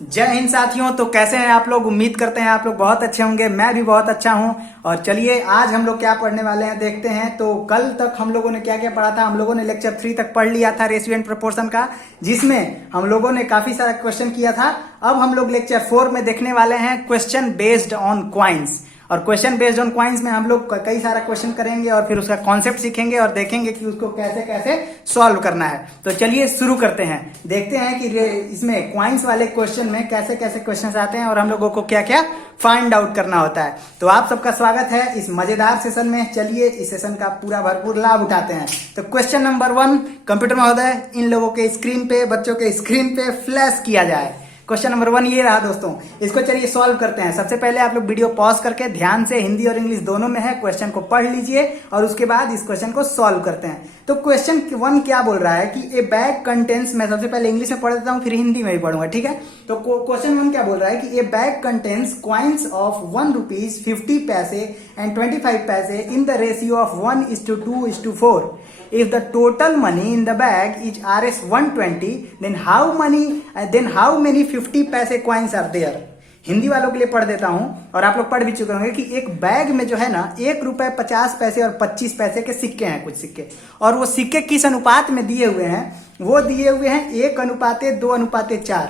जय हिंद साथियों। तो कैसे हैं आप लोग? उम्मीद करते हैं आप लोग बहुत अच्छे होंगे। मैं भी बहुत अच्छा हूं। और चलिए आज हम लोग क्या पढ़ने वाले हैं देखते हैं। तो कल तक हम लोगों ने क्या क्या पढ़ा था? हम लोगों ने लेक्चर 3 तक पढ़ लिया था रेशियो एंड प्रोपोर्शन का, जिसमें हम लोगों ने काफी सारा क्वेश्चन किया था। अब हम लोग लेक्चर 4 में देखने वाले हैं क्वेश्चन बेस्ड ऑन क्वाइंस। और क्वेश्चन बेस्ड ऑन क्वाइंस में हम लोग कई सारा क्वेश्चन करेंगे और फिर उसका कॉन्सेप्ट सीखेंगे और देखेंगे कि उसको कैसे कैसे सॉल्व करना है। तो चलिए शुरू करते हैं, देखते हैं कि इसमें क्वाइंस वाले क्वेश्चन में कैसे कैसे क्वेश्चन आते हैं और हम लोगों को क्या क्या फाइंड आउट करना होता है। तो आप सबका स्वागत है इस मजेदार सेशन में। चलिए इस सेशन का पूरा भरपूर लाभ उठाते हैं। तो क्वेश्चन नंबर 1 कंप्यूटर महोदय इन लोगों के स्क्रीन पे, बच्चों के स्क्रीन पे फ्लैश किया जाए। क्वेश्चन नंबर 1 ये रहा दोस्तों। इसको चलिए सॉल्व करते हैं। सबसे पहले आप लोग वीडियो पॉज करके ध्यान से, हिंदी और इंग्लिश दोनों में है, क्वेश्चन को पढ़ लीजिए और उसके बाद इस क्वेश्चन को सॉल्व करते हैं। तो क्वेश्चन 1 क्या बोल रहा है कि ए बैग कंटेन्स, मैं सबसे पहले इंग्लिश में पढ़ देता हूं फिर हिंदी में भी पढ़ूंगा, ठीक है। तो क्वेश्चन 1 क्या बोल रहा है कि ए bag contains coins of 1 rupees 50 पैसे एंड 25 पैसे in the ratio of 1:2:4। If the total money in the bag is Rs 120, then how many 50 पैसे coins are there? हिंदी वालों के लिए पढ़ देता हूं और आप लोग पढ़ भी चुके होंगे कि एक बैग में जो है ना 1 रुपए 50 पैसे और 25 पैसे के सिक्के हैं, कुछ सिक्के। और वो सिक्के किस अनुपात में दिए हुए हैं? वो दिए हुए हैं 1:2:4।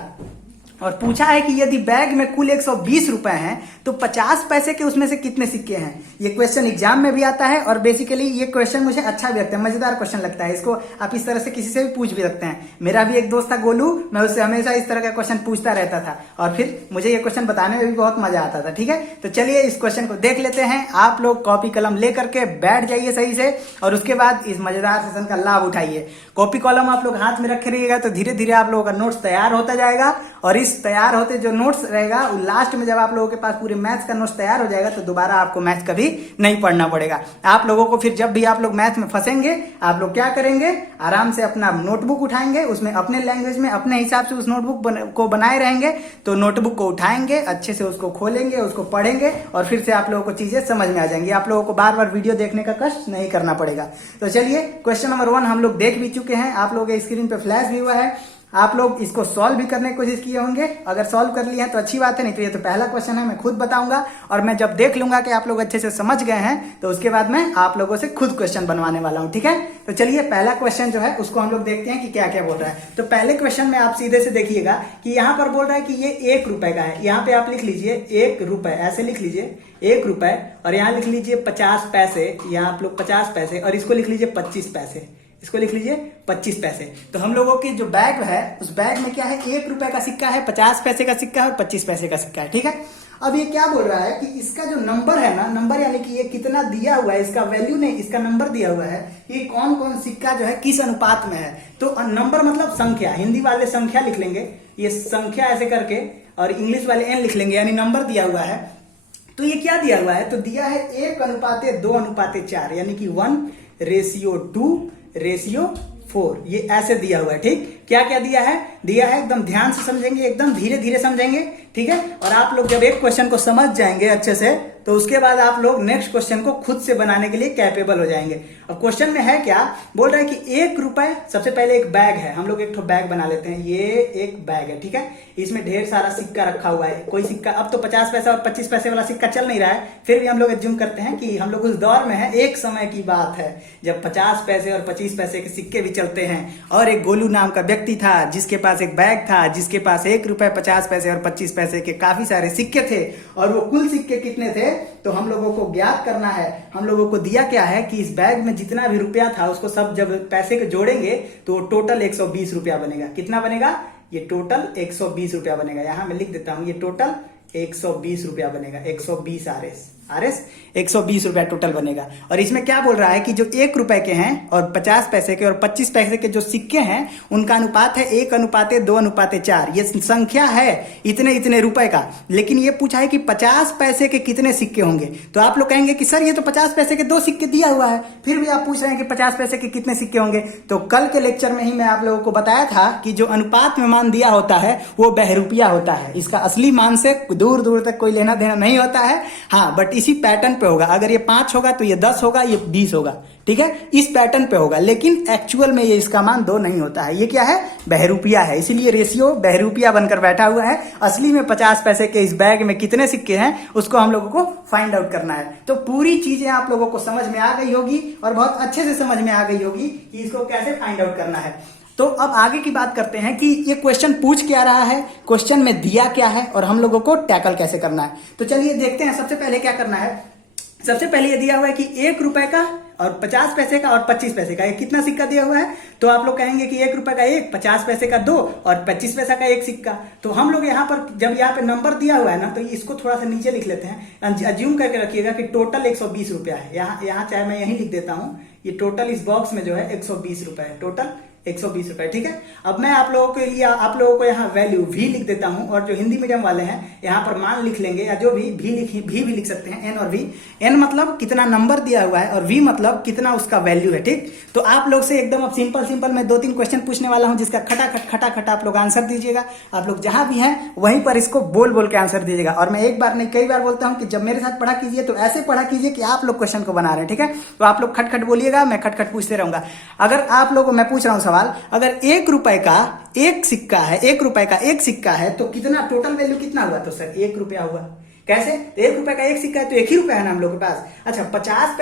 और पूछा है कि यदि बैग में कुल 120 रुपए हैं तो 50 पैसे के उसमें से कितने सिक्के हैं। ये क्वेश्चन एग्जाम में भी आता है और बेसिकली ये क्वेश्चन मुझे अच्छा भी लगता है, मजेदार क्वेश्चन लगता है। इसको आप इस तरह से किसी से भी पूछ भी सकते हैं। मेरा भी एक दोस्त था गोलू, मैं उससे हमेशा इस तरह का क्वेश्चन पूछता रहता था और फिर मुझे ये क्वेश्चन बताने में भी बहुत मजा आता था, ठीक है। तो चलिए इस क्वेश्चन को देख लेते हैं। आप लोग कॉपी कलम लेकर के बैठ जाइए सही से और उसके बाद इस मजेदार सेशन का लाभ उठाइए। कॉपी कलम आप लोग हाथ में रखे रहिएगा तो धीरे धीरे आप लोगों का नोट्स तैयार होता जाएगा। और इस तैयार होते जो नोट्स रहेगा लास्ट में जब आप लोगों के पास पूरे मैथ्स का नोट्स तैयार हो जाएगा तो दोबारा आपको मैथ्स कभी नहीं पढ़ना पड़ेगा। आप लोगों को फिर जब भी आप लोग मैथ्स में फंसेंगे आप लोग क्या करेंगे, आराम से अपना नोटबुक उठाएंगे, उसमें अपने लैंग्वेज में अपने हिसाब से उस नोटबुक को बनाए रहेंगे। तो नोटबुक को उठाएंगे, अच्छे से उसको खोलेंगे, उसको पढ़ेंगे और फिर से आप लोगों को चीजें समझ में आ जाएंगी। आप लोगों को बार बार वीडियो देखने का कष्ट नहीं करना पड़ेगा। तो चलिए क्वेश्चन नंबर 1 हम लोग देख भी चुके हैं, आप लोगों के स्क्रीन पे फ्लैश भी हुआ है। आप लोग इसको सॉल्व भी करने की कोशिश किए होंगे। अगर सॉल्व कर लिए हैं तो अच्छी बात है, नहीं तो ये तो पहला क्वेश्चन है, मैं खुद बताऊंगा। और मैं जब देख लूंगा कि आप लोग अच्छे से समझ गए हैं तो उसके बाद मैं आप लोगों से खुद क्वेश्चन बनवाने वाला हूं, ठीक है। तो चलिए पहला क्वेश्चन जो है उसको हम लोग देखते हैं कि क्या क्या बोल रहा है। तो पहले क्वेश्चन में आप सीधे से देखिएगा कि यहाँ पर बोल रहा है कि ये 1 रुपए का है। यहाँ पे आप लिख लीजिए 1 रुपए, ऐसे लिख लीजिए 1 रुपए और यहाँ लिख लीजिए 50 पैसे, यहाँ आप लोग 50 पैसे और इसको लिख लीजिए 25 पैसे, इसको लिख लीजिए 25 पैसे। तो हम लोगों की जो बैग है उस बैग में क्या है, 1 रुपए का सिक्का है, 50 पैसे का सिक्का है और 25 पैसे का सिक्का है, ठीक है। अब ये क्या बोल रहा है कि इसका जो नंबर है ना, नंबर यानी कि ये कितना दिया हुआ है, इसका वैल्यू नहीं, इसका नंबर दिया हुआ है कि कौन कौन सिक्का जो है किस अनुपात में है। तो नंबर मतलब संख्या, हिंदी वाले संख्या लिख लेंगे, ये संख्या ऐसे करके, और इंग्लिश वाले एन लिख लेंगे, यानी नंबर दिया हुआ है। तो ये क्या दिया हुआ है? तो दिया है 1:2:4 यानी कि 1:2:4, ये ऐसे दिया हुआ है, ठीक। क्या क्या दिया है एकदम ध्यान से समझेंगे, एकदम धीरे धीरे समझेंगे, ठीक है। और आप लोग जब एक क्वेश्चन को समझ जाएंगे अच्छे से तो उसके बाद आप लोग नेक्स्ट क्वेश्चन को खुद से बनाने के लिए कैपेबल हो जाएंगे। अब क्वेश्चन में है क्या, बोल रहा है कि 1 रुपए, सबसे पहले एक बैग है, हम लोग एक तो बैग बना लेते हैं। ये एक बैग है, ठीक है। इसमें ढेर सारा सिक्का रखा हुआ है। कोई सिक्का, अब तो 50 पैसा और 25 पैसे वाला सिक्का चल नहीं रहा है, फिर भी हम लोग एज्यूम करते हैं कि हम लोग उस दौर में है। एक समय की बात है जब 50 पैसे और 25 पैसे के सिक्के भी चलते हैं और एक गोलू नाम का व्यक्ति था जिसके पास एक बैग था, जिसके पास 1 रुपए 50 पैसे और 25 पैसे के काफी सारे सिक्के थे। और वो कुल सिक्के कितने थे तो हम लोगों को ज्ञात करना है। हम लोगों को दिया क्या है कि इस बैग में जितना भी रुपया था उसको सब जब पैसे के जोड़ेंगे तो टोटल 120 रुपया बनेगा। कितना बनेगा? ये टोटल 120 रुपया बनेगा। यहां मैं लिख देता हूं, ये टोटल 120 रुपया बनेगा। 120 आरएस 120 रुपया टोटल बनेगा। और इसमें क्या बोल रहा है कि जो 1 रुपए के हैं और 50 पैसे के और 25 पैसे के जो सिक्के हैं उनका अनुपात है 1:2:4। ये संख्या है इतने इतने रुपए का, लेकिन ये पूछा है कि 50 पैसे के कितने सिक्के होंगे। तो आप लोग कहेंगे कि सर ये तो 50 पैसे के 2 सिक्के दिया हुआ है, फिर भी आप पूछ रहे हैं कि 50 पैसे के कितने सिक्के होंगे। तो कल के लेक्चर में ही मैं आप लोगों को बताया था कि जो अनुपात में मान दिया होता है वो बहरूपिया होता है। इसका असली मान से दूर दूर तक कोई लेना देना नहीं होता है। हाँ, बट इसी पैटर्न पे होगा। अगर ये 5 होगा तो ये 10 होगा, ये 20 होगा, ठीक है, इस पैटर्न पे होगा। लेकिन एक्चुअल में ये इसका मान 2 नहीं होता है। ये क्या है? बहरूपिया है, इसीलिए रेशियो बहरूपिया बनकर बैठा हुआ है। असली में 50 पैसे के इस बैग में कितने सिक्के हैं उसको हम लोगों को फाइंड आउट करना है। तो पूरी चीजें आप लोगों को समझ में आ गई होगी और बहुत अच्छे से समझ में आ गई होगी कि इसको कैसे फाइंड आउट करना है। तो अब आगे की बात करते हैं कि ये क्वेश्चन पूछ क्या रहा है, क्वेश्चन में दिया क्या है और हम लोगों को टैकल कैसे करना है। तो चलिए देखते हैं। सबसे पहले क्या करना है, सबसे पहले ये दिया हुआ है कि 1 रुपए का और 50 पैसे का और 25 पैसे का, ये कितना सिक्का दिया हुआ है? तो आप लोग कहेंगे कि 1 रुपए का 1, 50 पैसे का 2 और 25 पैसा का 1 सिक्का। तो हम लोग यहाँ पर जब यहाँ पे नंबर दिया हुआ है ना, तो इसको थोड़ा सा नीचे लिख लेते हैं। अज्यूम करके रखिएगा कि टोटल 120 रुपया है। यहाँ चाहे मैं यही लिख देता हूँ, ये टोटल इस बॉक्स में जो है 120 रुपए है, टोटल 120 रुपए, ठीक है। अब मैं आप लोगों के लिए आप लोगों को यहाँ वैल्यू भी लिख देता हूँ और जो हिंदी मीडियम वाले हैं यहाँ पर मान लिख लेंगे, या जो भी भी लिख सकते हैं, एन और वी। एन मतलब कितना नंबर दिया हुआ है और वी मतलब कितना उसका वैल्यू है, ठीक। तो आप लोग से एकदम अब सिंपल मैं 2-3 क्वेश्चन पूछने वाला हूँ, जिसका खटाखट आप लोग आंसर दीजिएगा। आप लोग जहां भी हैं वहीं पर इसको बोल के आंसर दीजिएगा। और मैं एक बार नहीं कई बार बोलता हूँ कि जब मेरे साथ पढ़ा कीजिए तो ऐसे पढ़ा कीजिए कि आप लोग क्वेश्चन को बना रहे हैं, ठीक है। तो आप लोग खटखट बोलिएगा, मैं खटखट पूछते रहूंगा। अगर आप लोग, मैं पूछ रहा हूँ सवाल, अगर 1 रुपए का 1 सिक्का है, 1 रुपए का 1 सिक्का है तो कितना टोटल वैल्यू कितना हुआ? तो सर 1 रुपया हुआ। कैसे? तो 1 रुपए का 1 सिक्का है तो 1 ही रुपया है ना हम लोग के पास। अच्छा, 50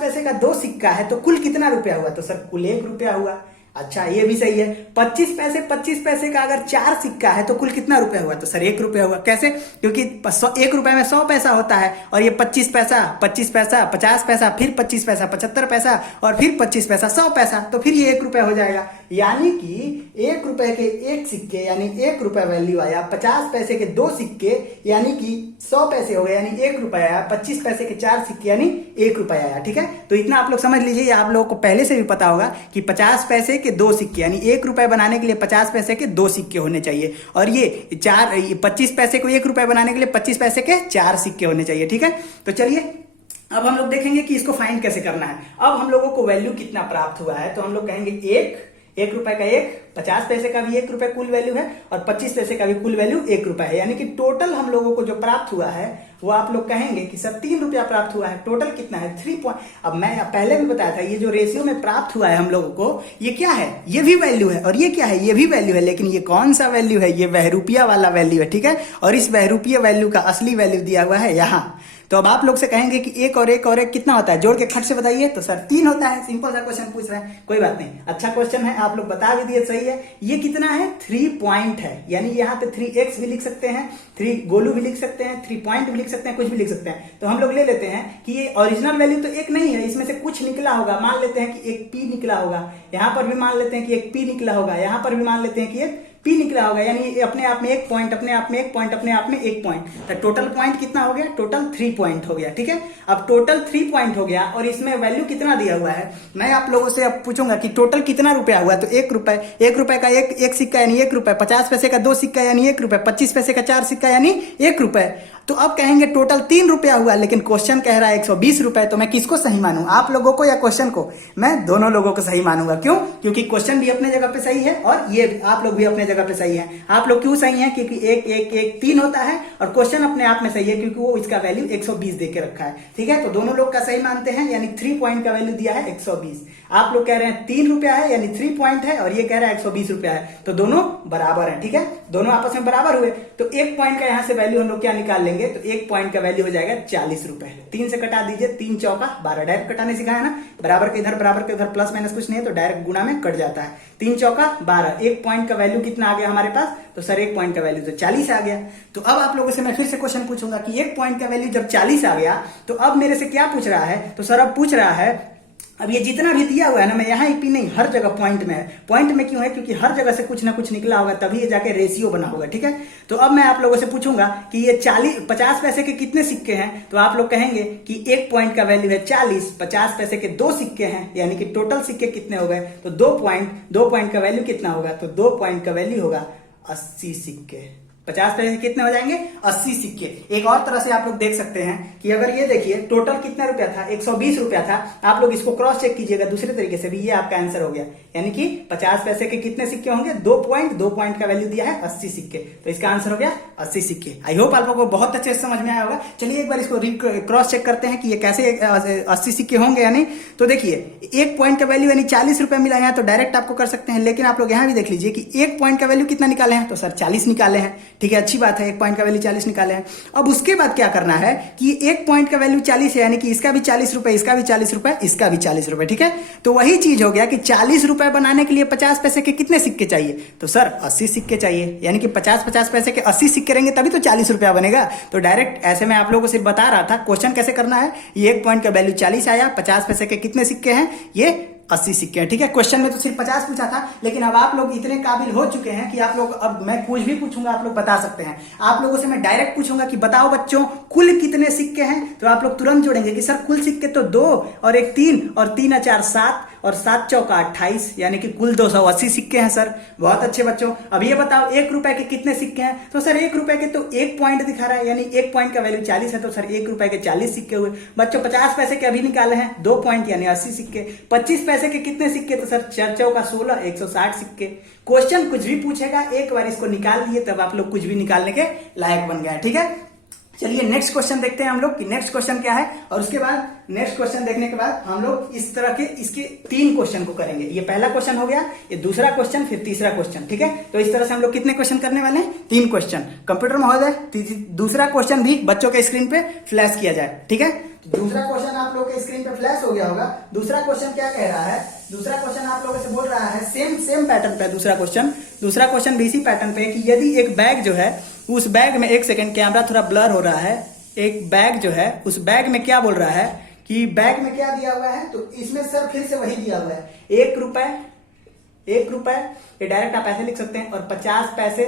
पैसे का 2 सिक्का है तो कुल कितना रुपया हुआ? तो सर कुल 1 रुपया हुआ। अच्छा, ये भी सही है। 25 पैसे का अगर 4 सिक्का है तो कुल कितना रुपया हुआ? तो सर 1 रुपया हुआ। कैसे? क्योंकि 1 रुपए में 100 पैसा होता है और ये 25 पैसा, 50 पैसा, फिर 25 पैसा, 75 पैसा और फिर 25 पैसा, 100 पैसा, तो फिर ये 1 रुपया हो जाएगा। यानी कि 1 रुपए के 1 सिक्के यानी 1 रुपया वैल्यू आया, 50 पैसे के 2 सिक्के यानी कि 100 पैसे हो गए यानी 1 रुपया आया, 25 पैसे के 4 सिक्के यानी 1 रुपया आया, ठीक है। तो इतना आप लोग समझ लीजिए। आप लोगों को पहले से भी पता होगा कि 50 पैसे के 2 सिक्के यानी 1 रुपए बनाने के लिए 50 पैसे के 2 सिक्के होने चाहिए, और ये 25 पैसे को 1 रुपए बनाने के लिए 25 पैसे के 4 सिक्के होने चाहिए, ठीक है। तो चलिए अब हम लोग देखेंगे कि इसको फाइंड कैसे करना है। अब हम लोगों को वैल्यू कितना प्राप्त हुआ है, तो हम लोग कहेंगे 1 रुपए का 1, 50 पैसे का भी 1 रुपए कुल वैल्यू है और 25 पैसे का भी कुल वैल्यू 1 रुपया है। यानी कि टोटल हम लोगों को जो प्राप्त हुआ है वो आप लोग कहेंगे कि सर 3 रुपया प्राप्त हुआ है। टोटल कितना है? 3 पॉइंट। अब मैं पहले भी बताया था, ये जो रेशियो में प्राप्त हुआ है हम लोगों को, ये क्या है? ये भी वैल्यू है और ये क्या है? ये भी वैल्यू है। लेकिन ये कौन सा वैल्यू है? ये बहरूपिया वाला वैल्यू है, ठीक है। और इस बहरूपिया वैल्यू का असली वैल्यू दिया हुआ है यहाँ। तो अब आप लोग से कहेंगे कि 1 और 1 और 1 कितना होता है? जोड़ के खट से बताइए। तो सर 3 होता है। सिंपल सा क्वेश्चन पूछ रहे हैं, कोई बात नहीं, अच्छा क्वेश्चन है, आप लोग बता भी दिए, सही है। ये कितना है? 3 पॉइंट है। यानी यहाँ पे 3x भी लिख सकते हैं, 3 गोलू भी लिख सकते हैं, 3 पॉइंट भी लिख सकते हैं, कुछ भी लिख सकते हैं। तो हम लोग ले लेते हैं कि ये ओरिजिनल वैल्यू तो 1 नहीं है, इसमें से कुछ निकला होगा। मान लेते हैं कि एक p निकला होगा, यहाँ पर भी मान लेते हैं कि एक p निकला होगा, यहाँ पर भी मान लेते हैं कि एक p निकला होगा। यानी अपने आप में 1 पॉइंट, अपने आप में 1 पॉइंट, अपने आप में 1 पॉइंट। तो टोटल पॉइंट कितना हो गया? टोटल 3 पॉइंट हो गया, ठीक है। अब टोटल 3 पॉइंट हो गया और इसमें वैल्यू कितना दिया हुआ है। मैं आप लोगों से अब पूछूंगा कि टोटल कितना रुपया हुआ। तो 1 रुपए, 1 रुपए का 1 सिक्का यानी 1 रुपए, 50 पैसे का 2 सिक्का यानी 1 रुपए, 25 पैसे का 4 सिक्का यानी 1 रुपए। तो अब कहेंगे टोटल 3 रुपया हुआ, लेकिन क्वेश्चन कह रहा है 120 रुपए। तो मैं किसको सही मानूं? आप लोगों को या क्वेश्चन को? मैं दोनों लोगों को सही मानूंगा। क्यों? क्योंकि क्वेश्चन भी अपने जगह पे सही है और ये आप लोग भी अपने जगह पे सही है। आप लोग क्यों सही हैं? क्योंकि 1 3 होता है और क्वेश्चन अपने आप में सही है क्योंकि वो इसका वैल्यू 120 दे के रखा है, ठीक है। तो दोनों लोग का सही मानते हैं, यानी 3 पॉइंट का वैल्यू दिया है 120। आप लोग कह रहे हैं 3 रुपया है यानी 3 पॉइंट है, और ये कह रहा है 120 रुपया है। तो दोनों बराबर है, ठीक है, दोनों आपस में बराबर हुए। तो 1 पॉइंट का यहां से वैल्यू हम लोग क्या निकाल लेंगे? तो 1 पॉइंट का वैल्यू हो जाएगा 40 रुपए। 3 से कटा दीजिए, 3 चौका 12। डायरेक्ट कटाने सिखाया ना, बराबर के इधर प्लस माइनस कुछ नहीं है, तो डायरेक्ट गुना में कट जाता है। 3 चौका 12। 1 पॉइंट का वैल्यू कितना आ गया हमारे पास? तो सर 1 पॉइंट का वैल्यू तो 40 आ गया। तो अब आप लोगों से मैं फिर से क्वेश्चन पूछूंगा कि 1 पॉइंट का वैल्यू जब 40 आ गया तो अब मेरे से क्या पूछ रहा है? तो सर अब पूछ रहा है, अब ये जितना भी दिया हुआ है ना, मैं यहाँ ही नहीं, हर जगह पॉइंट में है। पॉइंट में क्यों है? क्योंकि हर जगह से कुछ ना कुछ निकला होगा, तभी ये जाके रेशियो बना होगा, ठीक है। तो अब मैं आप लोगों से पूछूंगा कि ये 50 पैसे के कितने सिक्के हैं? तो आप लोग कहेंगे कि 1 पॉइंट का वैल्यू है 40, 50 पैसे के 2 सिक्के हैं, यानी कि टोटल सिक्के कितने हो गए? तो 2 पॉइंट का वैल्यू कितना होगा? तो 2 पॉइंट का वैल्यू होगा 80 सिक्के, 50 पैसे कितने हो जाएंगे 80 सिक्के। एक और तरह से आप लोग देख सकते हैं कि अगर ये देखिए टोटल कितना रुपया था 120 रुपया था, आप लोग इसको क्रॉस चेक कीजिएगा दूसरे तरीके से भी, ये आपका आंसर हो गया। यानी कि 50 पैसे के कितने सिक्के होंगे 2 पॉइंट का वैल्यू दिया है 80 सिक्के, तो इसका आंसर हो गया 80 सिक्के। आई होप आप लोगों को बहुत अच्छे से समझ में आया होगा। चलिए एक बार इसको क्रॉस चेक करते हैं कि ये कैसे 80 सिक्के होंगे या नहीं। तो देखिए 1 पॉइंट का वैल्यू यानी 40 रुपए मिला है, तो डायरेक्ट आपको कर सकते हैं, लेकिन आप लोग यहाँ भी देख लीजिए कि 1 पॉइंट का वैल्यू कितना निकाले हैं, तो सर 40 निकाले हैं। ठीक है, अच्छी बात है, 1 पॉइंट का वैल्यू 40 निकाले हैं। अब उसके बाद क्या करना है कि 1 पॉइंट का वैल्यू 40 है, यानी कि इसका भी 40 रुपए, इसका भी 40 रुपए, इसका भी 40 रुपए। ठीक है, तो वही चीज हो गया कि 40 रुपए बनाने के लिए 50 पैसे के कितने सिक्के चाहिए, तो सर 80 सिक्के चाहिए। यानी कि 50 पैसे के 80 सिक्के रहेंगे तभी तो 40 रुपया बनेगा। तो डायरेक्ट ऐसे मैं आप लोगों को सिर्फ बता रहा था क्वेश्चन कैसे करना है। ये 1 पॉइंट का वैल्यू 40 आया, 50 पैसे के कितने सिक्के हैं, ये 80 सिक्के हैं। ठीक है, क्वेश्चन में तो सिर्फ 50 पूछा था, लेकिन अब आप लोग इतने काबिल हो चुके हैं कि आप लोग, अब मैं कुछ भी पूछूंगा आप लोग बता सकते हैं। आप लोगों से मैं डायरेक्ट पूछूंगा कि बताओ बच्चों कुल कितने सिक्के हैं, तो आप लोग तुरंत जोड़ेंगे कि सर कुल सिक्के तो 2 और 1 3 और 3 4 7 और 7 चौका 28, यानी कि कुल 280 सिक्के हैं सर। बहुत अच्छे बच्चों। अब ये बताओ 1 रुपए के कितने सिक्के हैं, तो सर 1 रुपए के तो 1 पॉइंट दिखा रहा है, यानी 1 पॉइंट का वैल्यू 40 है, तो सर 1 रुपए के 40 सिक्के हुए। बच्चों 50 पैसे के अभी निकाले हैं 2 पॉइंट यानी 80 सिक्के। 25 पैसे के कितने सिक्के, तो सर 4 चौका 16, 160 सिक्के। क्वेश्चन कुछ भी पूछेगा, एक बार इसको निकाल दिए तब आप लोग कुछ भी निकालने के लायक बन गया। ठीक है, चलिए नेक्स्ट क्वेश्चन देखते हैं हम लोग कि नेक्स्ट क्वेश्चन क्या है, और उसके बाद नेक्स्ट क्वेश्चन देखने के बाद हम लोग इस तरह के इसके 3 क्वेश्चन को करेंगे। ये पहला क्वेश्चन हो गया, ये दूसरा क्वेश्चन, फिर तीसरा क्वेश्चन। ठीक है, तो इस तरह से हम लोग कितने क्वेश्चन करने वाले हैं, 3 क्वेश्चन। कंप्यूटर महोदय दूसरा क्वेश्चन भी बच्चों के स्क्रीन पे फ्लैश किया जाए। ठीक है, तो दूसरा क्वेश्चन आप लोग के स्क्रीन पे फ्लैश हो गया होगा। दूसरा क्वेश्चन क्या कह रहा है, दूसरा क्वेश्चन आप लोगों से बोल रहा है सेम पैटर्न पे। दूसरा क्वेश्चन भी इसी पैटर्न पे कि यदि एक बैग जो है, उस बैग में, एक सेकंड कैमरा थोड़ा ब्लर हो रहा है, एक बैग जो है उस बैग में क्या बोल रहा है कि बैग में क्या दिया हुआ है, तो इसमें सर फिर से वही दिया हुआ है 1 रुपए, ये डायरेक्ट आप ऐसे लिख सकते हैं, और 50 पैसे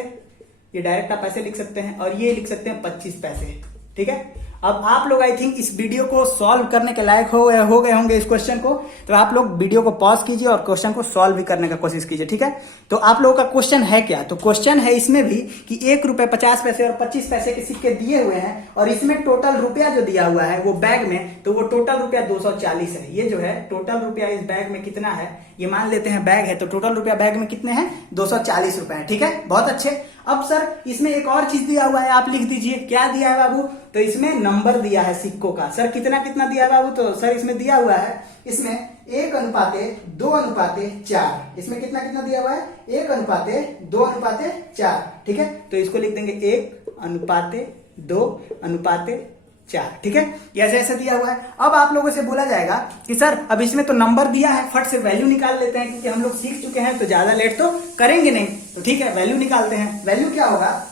ये डायरेक्ट आप ऐसे लिख सकते हैं, और ये लिख सकते हैं 25 पैसे। ठीक है, अब आप लोग आई थिंक इस वीडियो को सॉल्व करने के लायक हो गए होंगे इस क्वेश्चन को, तो आप लोग वीडियो को पॉज कीजिए और क्वेश्चन को सॉल्व भी करने का कोशिश कीजिए। ठीक है, तो आप लोगों का क्वेश्चन है क्या, तो क्वेश्चन है इसमें भी कि 1 रुपए 50 पैसे और 25 पैसे के सिक्के दिए हुए हैं, और इसमें टोटल रुपया जो दिया हुआ है वो बैग में, तो वो टोटल रुपया 240 है। ये जो है टोटल रुपया इस बैग में कितना है, ये मान लेते हैं बैग है, तो टोटल रुपया बैग में कितने हैं 240 रुपए है। ठीक है, बहुत अच्छे। अब सर इसमें एक और चीज दिया हुआ है, आप लिख दीजिए क्या दिया है बाबू, तो इसमें नंबर दिया है सिक्कों का। सर कितना कितना दिया है बाबू, तो सर इसमें दिया हुआ है, इसमें 1:2:4। इसमें कितना कितना दिया हुआ है 1:2:4। ठीक है, तो इसको लिख देंगे 1:2:4। ठीक है, ऐसे ऐसे दिया हुआ है। अब आप लोगों से बोला जाएगा कि सर अब इसमें तो नंबर दिया है, फट से वैल्यू निकाल लेते हैं, क्योंकि हम लोग सीख चुके हैं तो ज्यादा लेट तो करेंगे नहीं। तो ठीक है, वैल्यू निकालते हैं। वैल्यू क्या होगा,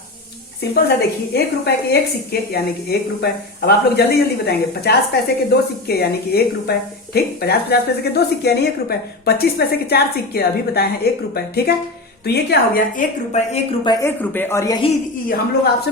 सिंपल सा देखिए, 1 रुपए के 1 सिक्के यानी कि 1 रुपए। अब आप लोग जल्दी जल्दी बताएंगे, 50 पैसे के 2 सिक्के यानी कि 1 रुपए। ठीक, 50 पैसे के 2 सिक्के यानी 1 रुपए। 25 पैसे के 4 सिक्के अभी बताए हैं 1 रुपए। ठीक है, तो ये क्या हो गया 1 रुपए 1 रुपए 1 रुपए। और यही हम लोग मैं आपसे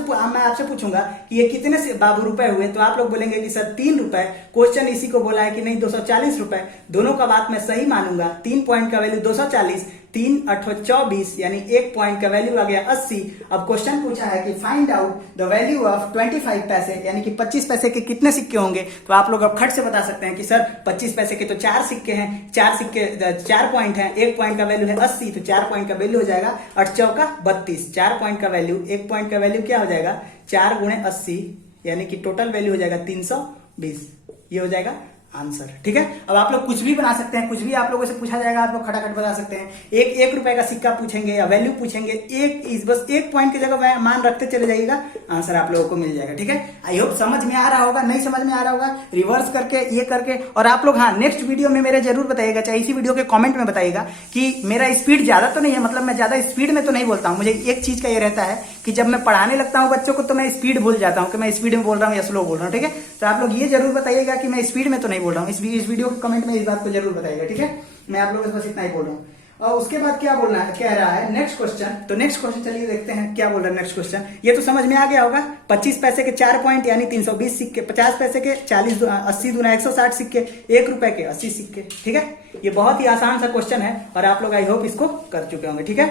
पूछूंगा कि ये कितने से बाबू रुपए हुए, तो आप लोग बोलेंगे कि सर 3 रुपए। क्वेश्चन इसी को बोला है कि नहीं 240 रुपए। दोनों का बात मैं सही मानूंगा। 3 पॉइंट का वैल्यू 240, 3 8 24 यानी 1 पॉइंट का वैल्यू आ गया 80। अब क्वेश्चन पूछा है कि find out the value of 25 पैसे यानी कि 25 पैसे के कितने सिक्के होंगे, तो आप लोग अब खट से बता सकते हैं कि सर 25 पैसे के तो 4 सिक्के हैं, 4 सिक्के 4 पॉइंट हैं, 1 पॉइंट का वैल्यू है 80, तो 4 पॉइंट का वैल्यू हो जाएगा 8 चौका 32। 4 पॉइंट का वैल्यू, 1 पॉइंट का वैल्यू क्या हो जाएगा 4 × 80 यानी कि टोटल वैल्यू हो जाएगा 320। ये हो जाएगा आंसर। ठीक है, अब आप लोग कुछ भी बना सकते हैं, कुछ भी आप लोगों से पूछा जाएगा आप लोग खटाखट बता सकते हैं। 1 रुपए का सिक्का पूछेंगे या वैल्यू पूछेंगे, बस 1 पॉइंट की जगह मान रखते चले जाइएगा, आंसर आप लोगों को मिल जाएगा। ठीक है, आई होप समझ में आ रहा होगा। नहीं समझ में आ रहा होगा रिवर्स करके ये करके, और आप लोग हाँ नेक्स्ट वीडियो में मेरे जरूर बताइएगा, चाहे इसी वीडियो के कॉमेंट में बताइएगा कि मेरा स्पीड ज्यादा तो नहीं है, मतलब मैं ज्यादा स्पीड में तो नहीं बोलता हूँ। मुझे एक चीज का ये रहता है कि जब मैं पढ़ाने लगता हूँ बच्चों को तो मैं स्पीड भूल जाता हूँ कि मैं स्पीड में बोल रहा हूँ या स्लो बोल रहा हूँ। ठीक है, तो आप लोग ये जरूर बताइएगा कि मैं स्पीड में तो नहीं बोल रहा हूँ। इस वीडियो के कमेंट में इस बात को जरूर बताइएगा। ठीक है, मैं आप लोगों से बस इतना ही बोल रहा हूँ। और उसके बाद क्या बोलना है, कह रहा है नेक्स्ट क्वेश्चन। तो नेक्स्ट क्वेश्चन चलिए देखते हैं क्या बोल रहा है नेक्स्ट क्वेश्चन। ये तो समझ में आ गया होगा। 25 पैसे के 4 पॉइंट यानी 320 सिक्के, 50 पैसे के 40 80 दूना 160 सिक्के, 1 रुपए के 80 सिक्के। ठीक है, ये बहुत ही आसान सा क्वेश्चन है और आप लोग आई होप इसको कर चुके होंगे। ठीक है,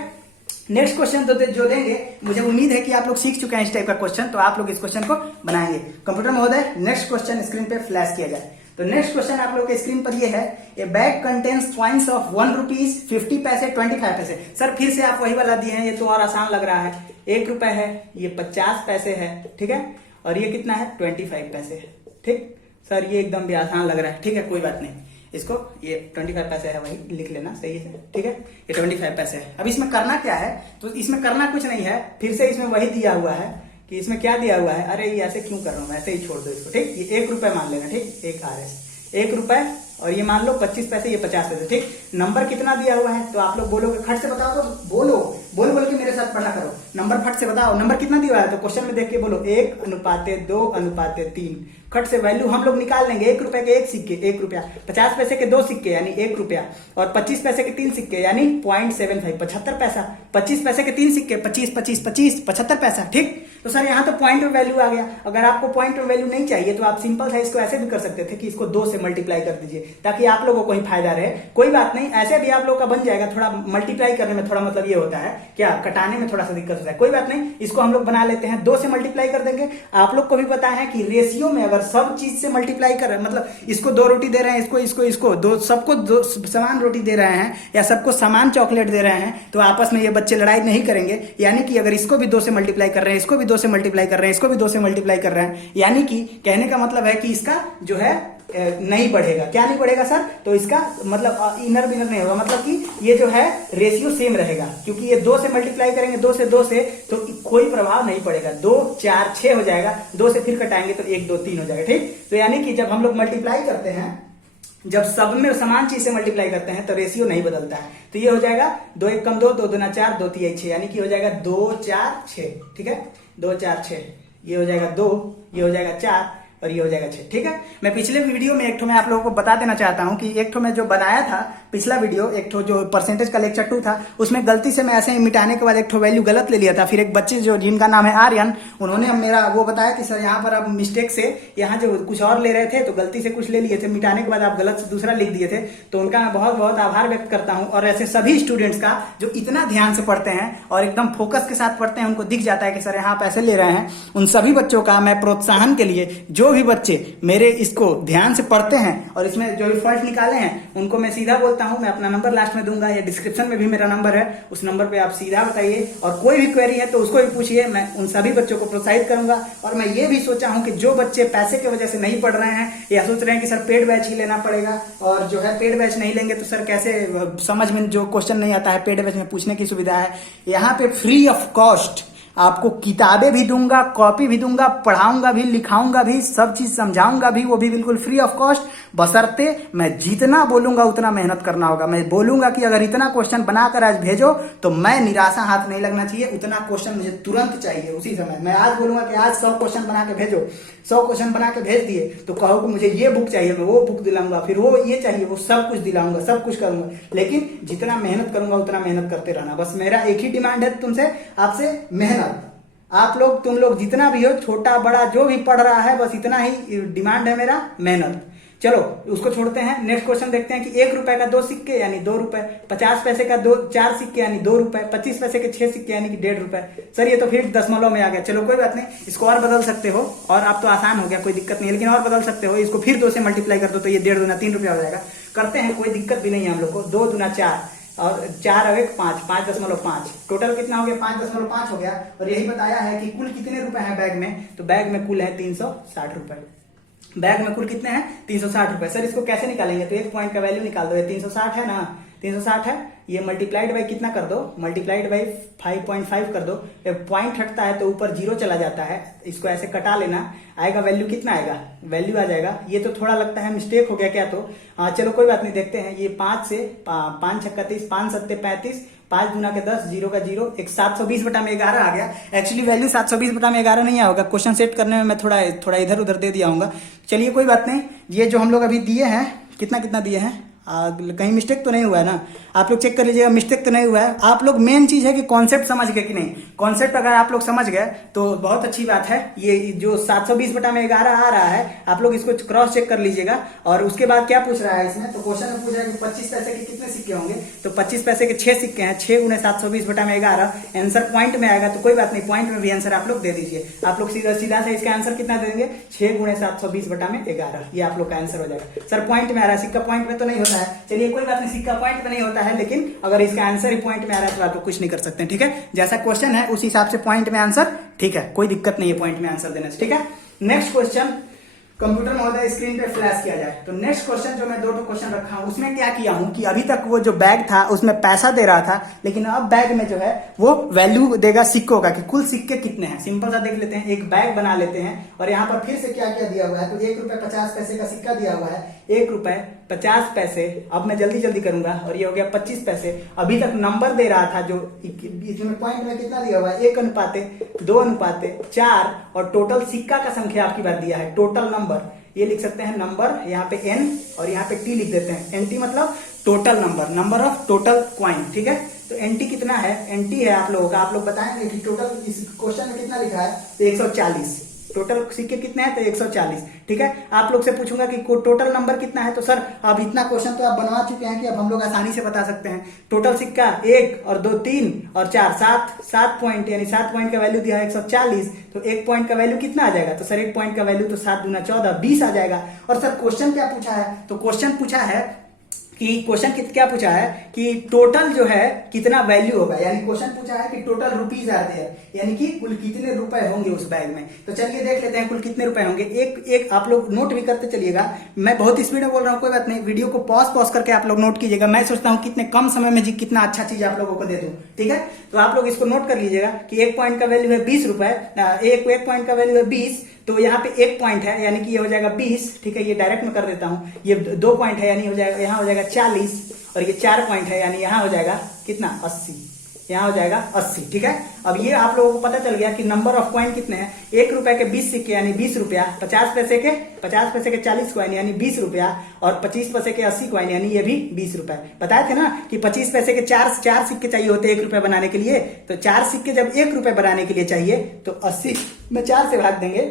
नेक्स्ट क्वेश्चन तो जो देंगे, मुझे उम्मीद है कि आप लोग सीख चुके हैं इस टाइप का क्वेश्चन, तो आप लोग इस क्वेश्चन को बनाएंगे। कंप्यूटर महोदय नेक्स्ट क्वेश्चन स्क्रीन पे फ्लैश किया जाए। तो नेक्स्ट क्वेश्चन आप लोग के स्क्रीन पर ये है, ए bag contains coins of 1 rupees 50 पैसे 25 पैसे। सर फिर से आप वही वाला दिए हैं, ये तो और आसान लग रहा है। 1 रुपए है, ये 50 पैसे है, ठीक है, और ये कितना है 25 पैसे है। ठीक सर, ये एकदम भी आसान लग रहा है, ठीक है, कोई बात नहीं, इसको ये 25 पैसे है वही लिख लेना, सही है, ठीक है, ये 25 पैसे है। अब इसमें करना क्या है, तो इसमें करना कुछ नहीं है, फिर से इसमें वही दिया हुआ है कि इसमें क्या दिया हुआ है, अरे ये ऐसे क्यों कर रहा हूं, ऐसे ही छोड़ दो इसको, ठीक। ये 1 रुपए मान लेना, ठीक, 1 RS 1 रुपए, और ये मान लो 25 पैसे, ये 50 पैसे, ठीक। नंबर कितना दिया हुआ है, तो आप लोग बोलोगे, खट से बताओ, तो बोलो, बोल के मेरे साथ पढ़ा करो, नंबर फट से बताओ, नंबर कितना दिया हुआ है, तो क्वेश्चन में देख के बोलो 1:2:3। खट से वैल्यू हम लोग निकाल लेंगे। 1 रुपए के 1 सिक्के 1 रुपया, 50 पैसे के 2 सिक्के यानी 1 रुपया, और 25 पैसे के 3 सिक्के यानी 0.75 75 पैसा। 25 पैसे के 3 सिक्के 25 25 25 75 पैसा, ठीक। तो सर यहाँ तो पॉइंट में वैल्यू आ गया। अगर आपको पॉइंट में वैल्यू नहीं चाहिए तो आप सिंपल था इसको ऐसे भी कर सकते थे कि इसको 2 से मल्टीप्लाई कर दीजिए, ताकि आप लोगों को ही फायदा रहे। कोई बात नहीं, ऐसे भी आप लोग का बन जाएगा। थोड़ा मल्टीप्लाई करने में थोड़ा मतलब ये होता है क्या, कटाने में थोड़ा सा दिक्कत होता है। कोई बात नहीं, इसको हम लोग बना लेते हैं, 2 से मल्टीप्लाई कर देंगे। आप लोग को भी पता है कि रेशियो में अगर सब चीज से मल्टीप्लाई कर रहे हैं, मतलब इसको 2 रोटी दे रहे हैं, इसको दो, सबको 2 समान रोटी दे रहे हैं या सबको समान चॉकलेट दे रहे हैं, तो आपस में ये बच्चे लड़ाई नहीं करेंगे। यानी कि अगर इसको भी 2 से मल्टीप्लाई कर रहे हैं, इसको भी 2 से मल्टीप्लाई कर रहे हैं, इसको भी 2 से मल्टीप्लाई कर रहे हैं, यानी कि कहने का मतलब है कि इसका जो है नहीं बढ़ेगा। क्या नहीं बढ़ेगा सर, तो इसका मतलब इनर बिनर नहीं होगा, मतलब कि ये जो है रेशियो सेम रहेगा, क्योंकि ये 2 से मल्टीप्लाई करेंगे, 2 से तो कोई प्रभाव नहीं पड़ेगा। 2 4 6 हो जाएगा, 2 से फिर कटाएंगे तो 1 2 3 हो जाएगा, ठीक। तो यानी कि जब हम लोग मल्टीप्लाई करते हैं, जब सब में समान चीज से मल्टीप्लाई करते हैं तो रेशियो नहीं बदलता है। तो ये हो जाएगा 2 1 कम 2 2 2 4 2 3 6, यानी कि हो जाएगा 2 4 6, ठीक है, 2 4 6, ये हो जाएगा 2, ये हो जाएगा 4 और ये हो जाएगा 6, ठीक है। मैं पिछले वीडियो में एक ठो मैं आप लोगों को बता देना चाहता हूं कि एक ठो मैं जो बनाया था पिछला वीडियो, एक ठो जो परसेंटेज का लेक्चर 2 था, उसमें गलती से मैं ऐसे ही मिटाने के बाद एक ठो वैल्यू गलत ले लिया था। फिर एक बच्चे जो जिनका नाम है आर्यन, उन्होंने मेरा वो बताया कि सर यहाँ पर आप मिस्टेक से यहाँ जो कुछ और ले रहे थे तो गलती से कुछ ले लिए थे, मिटाने के बाद आप गलत से दूसरा लिख दिए थे। तो उनका मैं बहुत बहुत आभार व्यक्त करता हूँ। और ऐसे सभी स्टूडेंट्स का जो इतना ध्यान से पढ़ते हैं और एकदम फोकस के साथ पढ़ते हैं, उनको दिख जाता है कि सर यहाँ पैसे ले रहे हैं, उन सभी बच्चों का मैं प्रोत्साहन के लिए, जो भी बच्चे मेरे इसको ध्यान से पढ़ते हैं और इसमें जो भी फॉल्ट निकाले हैं, उनको मैं सीधा बोलता हूं, मैं अपना नंबर लास्ट में दूंगा या डिस्क्रिप्शन में भी मेरा नंबर है, उस नंबर पे आप सीधा बताइए। और कोई भी क्वेरी है तो उसको भी पूछिए, मैं उन सभी बच्चों को प्रोत्साहित करूंगा। और मैं ये भी सोचा हूं कि जो बच्चे पैसे की वजह से नहीं पढ़ रहे हैं या सोच रहे हैं कि सर पेड बैच ही लेना पड़ेगा, और जो है पेड बैच नहीं लेंगे तो सर कैसे समझ में जो क्वेश्चन नहीं आता है पेड बैच में पूछने की सुविधा है। यहाँ पे फ्री ऑफ कॉस्ट आपको किताबें भी दूंगा, कॉपी भी दूंगा, पढ़ाऊंगा भी, लिखाऊंगा भी, सब चीज समझाऊंगा भी, वो भी बिल्कुल फ्री ऑफ कॉस्ट। बशर्ते मैं जितना बोलूंगा उतना मेहनत करना होगा। मैं बोलूंगा कि अगर इतना क्वेश्चन बनाकर आज भेजो तो मैं निराशा हाथ नहीं लगना चाहिए, उतना क्वेश्चन मुझे तुरंत चाहिए उसी समय। मैं आज बोलूंगा कि आज 100 क्वेश्चन बना के भेजो, 100 क्वेश्चन बना के भेज दिए तो कहो कि मुझे ये बुक चाहिए, मैं वो बुक दिलाऊंगा, फिर वो ये चाहिए, वो सब कुछ दिलाऊंगा, सब कुछ करूंगा। लेकिन जितना मेहनत करूंगा उतना मेहनत करते रहना। बस मेरा एक ही डिमांड है तुमसे, आपसे, मेहनत। आप लोग, तुम लोग जितना भी हो, छोटा बड़ा जो भी पढ़ रहा है, बस इतना ही डिमांड है मेरा, मेहनत। चलो उसको छोड़ते हैं, नेक्स्ट क्वेश्चन देखते हैं कि 1 रुपए का 2 सिक्के यानी 2 रुपए, 50 पैसे का 4 सिक्के यानी 2 रुपए, 25 पैसे के 6 सिक्के यानी कि 1.5 रुपए। सर ये तो फिर दशमलव में आ गया। चलो कोई बात नहीं, इसको और बदल सकते हो, और अब तो आसान हो गया, कोई दिक्कत नहीं है, लेकिन और बदल सकते हो। इसको फिर 2 से मल्टीप्लाई कर दो तो ये 1.5 दूना 3 रुपया हो जाएगा। करते हैं, कोई दिक्कत भी नहीं है हम लोग को। 2 दूना 4 और 4 और 1 5, 5.5, टोटल कितना हो गया 5.5 हो गया। और यही बताया है कि कुल कितने रुपए हैं बैग में, तो बैग में कुल है 360 रुपए। बैग में कुल कितने हैं 360 रुपए। सर इसको कैसे निकालेंगे, तो एक पॉइंट का वैल्यू निकाल दो। ये 360 है ना, 360 है, ये मल्टीप्लाइड बाई कितना कर दो, मल्टीप्लाइड बाई 5.5 कर दो। पॉइंट हटता है तो ऊपर 0 चला जाता है, इसको ऐसे कटा लेना, आएगा वैल्यू कितना आएगा, वैल्यू आ जाएगा। ये तो थोड़ा लगता है मिस्टेक हो गया क्या, तो हाँ चलो कोई बात नहीं, देखते हैं। ये 5 से 5 छक्का 30, 5 सत्ते 35, 5 दूना के 10, 0 का 0, एक 720/11 आ गया। एक्चुअली वैल्यू 720/11 नहीं होगा, क्वेश्चन सेट करने में मैं थोड़ा इधर उधर दे दिया हूँ। चलिए कोई बात नहीं, ये जो हम लोग अभी दिए हैं, कितना दिए हैं, कहीं मिस्टेक तो नहीं हुआ है ना? आप लोग चेक कर लीजिएगा, मिस्टेक तो नहीं हुआ है। आप लोग मेन चीज है कि कॉन्सेप्ट समझ गए कि नहीं। कॉन्सेप्ट अगर आप लोग समझ गए तो बहुत अच्छी बात है। ये जो 720/11 आ रहा है, आप लोग इसको क्रॉस चेक कर लीजिएगा। और उसके बाद क्या पूछ रहा है इसमें, तो क्वेश्चन में पूछ रहा है कि 25 पैसे के कितने सिक्के होंगे, तो 25 पैसे के 6 सिक्के हैं। 6 × 720/11 आंसर पॉइंट में आएगा, तो कोई बात नहीं, पॉइंट में भी आंसर आप लोग दे दीजिए। आप लोग सीधा सीधा से इसका आंसर कितना देंगे, 6 × 720/11, ये आप लोग का आंसर हो जाएगा। सर पॉइंट में आ रहा है, सिक्का पॉइंट में तो नहीं होता है। चलिए कोई बात नहीं, सिक्का पॉइंट में नहीं होता है, लेकिन अगर इसका आंसर ही पॉइंट में आ रहा है तो आप लोग कुछ नहीं कर सकते, ठीक है। जैसा क्वेश्चन है उस हिसाब से पॉइंट में आंसर, ठीक है, कोई दिक्कत नहीं है पॉइंट में आंसर देने से, ठीक है। नेक्स्ट क्वेश्चन कंप्यूटर महोदय स्क्रीन पे फ्लैश किया जाए। तो नेक्स्ट क्वेश्चन जो मैं 2 क्वेश्चन रखा हूं, उसमें क्या किया हूं कि अभी तक वो जो बैग था उसमें पैसा दे रहा था, लेकिन अब बैग में जो है वो वैल्यू देगा सिक्कों का, कि कुल सिक्के कितने हैं। सिंपल सा देख लेते हैं, एक बैग बना लेते हैं और यहाँ पर फिर से क्या क्या दिया हुआ है, तो 1 रुपए 50 पैसे का सिक्का दिया हुआ है, 1 रुपए 50 पैसे। अब मैं जल्दी जल्दी करूंगा, और ये हो गया 25 पैसे। अभी तक नंबर दे रहा था, जो इसमें पॉइंट में कितना दिया हुआ है, 1:2:4, और टोटल सिक्का का संख्या आपकी बात दिया है, टोटल नंबर। ये लिख सकते हैं नंबर, यहाँ पे n और यहाँ पे t लिख देते हैं। nt मतलब total number, number of total coin, ठीक है। तो nt कितना है, nt है आप लोगों का, आप लोग बताएंगे कि टोटल इस क्वेश्चन में कितना लिखा है, तो 140। टोटल सिक्के कितने हैं, तो 140, ठीक है। आप लोग से पूछूंगा कि टोटल नंबर कितना है, तो सर अब इतना क्वेश्चन तो आप बनवा चुके हैं कि अब हम लोग आसानी से बता सकते हैं। टोटल सिक्का 1 और 2 3 और 4 7 पॉइंट, यानी 7 पॉइंट का वैल्यू दिया है 140, तो 1 पॉइंट का वैल्यू कितना आ जाएगा, तो सर 1 पॉइंट का वैल्यू तो 7 दूना 14, 20 आ जाएगा। और सर क्वेश्चन क्या पूछा है, तो क्वेश्चन पूछा है कि क्वेश्चन क्या पूछा है कि टोटल जो है कितना वैल्यू होगा, यानी क्वेश्चन पूछा है कि टोटल रुपीज आर देयर, यानी कि कुल कितने रुपए होंगे उस बैग में। तो चलिए देख लेते हैं कुल कितने रुपए होंगे। एक आप लोग नोट भी करते चलिएगा, मैं बहुत स्पीड में बोल रहा हूँ, कोई बात नहीं, वीडियो को पॉज करके आप लोग नोट कीजिएगा। मैं सोचता हूँ कितने कम समय में जी कितना अच्छा चीज आप लोगों को दे दूं, ठीक है। तो आप लोग इसको नोट कर लीजिएगा कि 1 पॉइंट का वैल्यू है 20 रुपए, एक पॉइंट का वैल्यू है 20, तो यहाँ पे 1 पॉइंट है, यानी कि ये हो जाएगा 20, ठीक है। ये डायरेक्ट में कर देता हूँ, ये 2 पॉइंट है, यानी हो जाएगा यहाँ हो जाएगा 40, और ये 4 पॉइंट है, यानी यहाँ हो जाएगा कितना, 80, यहाँ हो जाएगा 80, ठीक है। अब ये आप लोगों को पता चल गया कि नंबर ऑफ कॉइन कितने हैं। 1 रुपए के 20 सिक्के यानी 20 रुपया, 50 पैसे के 40 कॉइन यानी 20 रुपया, और 25 पैसे के 80 कॉइन यानी ये भी 20 रुपए। बताए थे ना कि 25 पैसे के 4 सिक्के चाहिए होते 1 रुपए बनाने के लिए, तो 4 सिक्के जब 1 रुपए बनाने के लिए चाहिए तो 80 में 4 से भाग देंगे,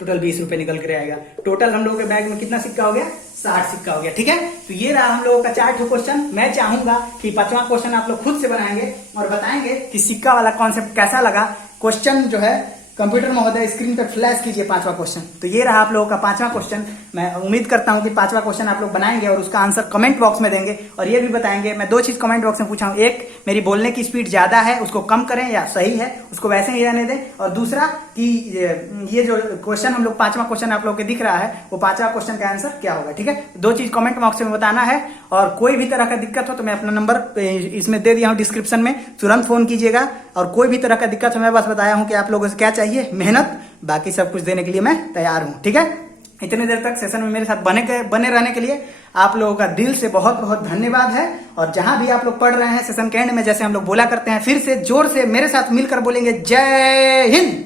टोटल 20 रुपए निकल कर आएगा। टोटल हम लोगों के बैग में कितना सिक्का हो गया, 60 सिक्का हो गया, ठीक है। तो ये रहा हम लोगों का 4 क्वेश्चन। मैं चाहूंगा कि 5वां क्वेश्चन आप लोग खुद से बनाएंगे और बताएंगे कि सिक्का वाला कॉन्सेप्ट कैसा लगा। क्वेश्चन जो है कंप्यूटर महोदय स्क्रीन पे फ्लैश कीजिए 5वां क्वेश्चन। तो ये रहा आप लोगों का 5वां क्वेश्चन। मैं उम्मीद करता हूं कि 5वां क्वेश्चन आप लोग बनाएंगे और उसका आंसर कमेंट बॉक्स में देंगे, और ये भी बताएंगे। मैं 2 चीज कमेंट बॉक्स में पूछा हूं, एक मेरी बोलने की स्पीड ज्यादा है उसको कम करें, या सही है उसको वैसे ही रहने दें, और दूसरा कि ये जो क्वेश्चन हम लोग 5वां क्वेश्चन आप लोग के दिख रहा है वो 5वां क्वेश्चन का आंसर क्या होगा, ठीक है। 2 चीज कमेंट बॉक्स में बताना है, और कोई भी तरह का दिक्कत हो तो मैं अपना नंबर इसमें दे दिया हूं डिस्क्रिप्शन में, तुरंत फोन कीजिएगा। और कोई भी तरह का दिक्कत हो, मैं बस बताया हूं कि आप लोगों से क्या चाहिए, मेहनत, बाकी सब कुछ देने के लिए मैं तैयार हूं, ठीक है। इतनी देर तक सेशन में मेरे साथ बने रहने के लिए आप लोगों का दिल से बहुत बहुत धन्यवाद है। और जहां भी आप लोग पढ़ रहे हैं सेशन के एंड में जैसे हम लोग बोला करते हैं, फिर से जोर से मेरे साथ मिलकर बोलेंगे, जय हिंद।